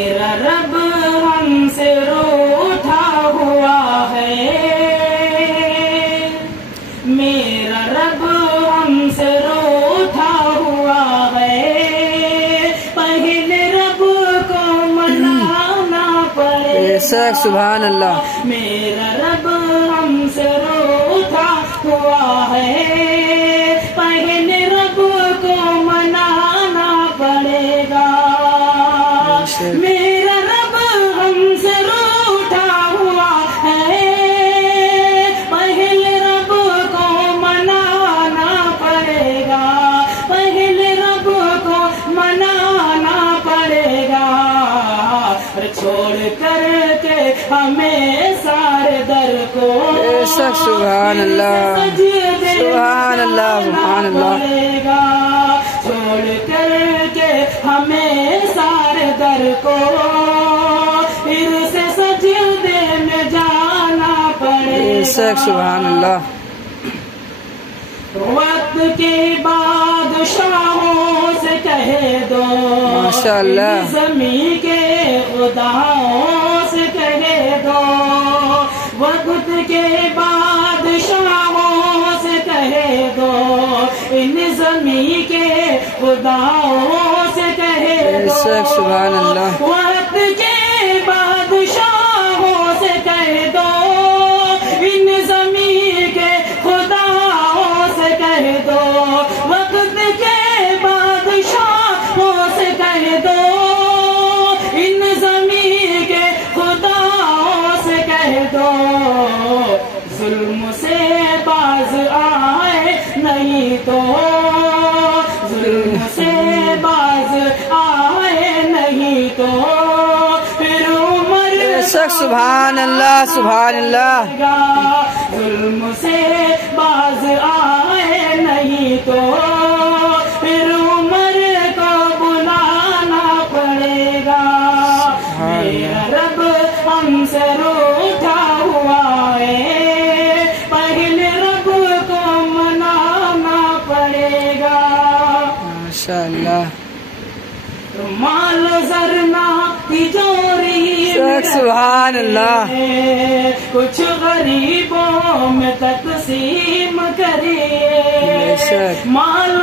میرا رب ہم سے روٹھا ہوا ہے، میرا رب ہم سے روٹھا ہوا ہے، پہلے رب کو منانا پڑے گا۔ سبحان اللہ۔ میرا رب ہم سے روٹھا ہوا ہے، پہلے رب کو منانا پڑے گا۔ میرا رب ہم سے روٹھا ہوا ہے، پہلے رب کو منانا پڑے گا، پہلے رب کو منانا پڑے گا۔ چھوڑ کر کے ہمیں سارے در کو سبحان اللہ سبحان اللہ سبحان اللہ۔ چھوڑ کر کے ہمیں سارے در کو پھر سے سجدے میں جانا پڑے گا۔ سبحان اللہ۔ وقت کے بادشاہوں سے کہہ دو، ماشاءاللہ، زمین کے خداؤں سے کہہ دو، وقت کے بادشاہوں سے کہہ دو، ان زمین کے خداؤں سے کہہ دو، سبحان اللہ۔ وقت کے بادشاہوں سے کہہ دو، ان زمین کے خداؤں سے کہہ دو، وقت کے بادشاہوں سے کہہ دو، ان زمین کے خداؤں سے کہہ دو، ظلم سے باز آئے نہیں تو، ظلم سے باز آئے نہیں تو، پھر عمر سبحان اللہ سبحان اللہ۔ ظلم سے باز آئے نہیں تو، پھر عمر کو بلانا پڑے گا۔ میرا رب ہم سے روٹھا ہوا ہے، پہلے رب کو منانا پڑے گا۔ ماشاءاللہ۔ مال زرنا تجوری سبحان اللہ۔ کچھ غریبوں میں تقسیم کریے، مال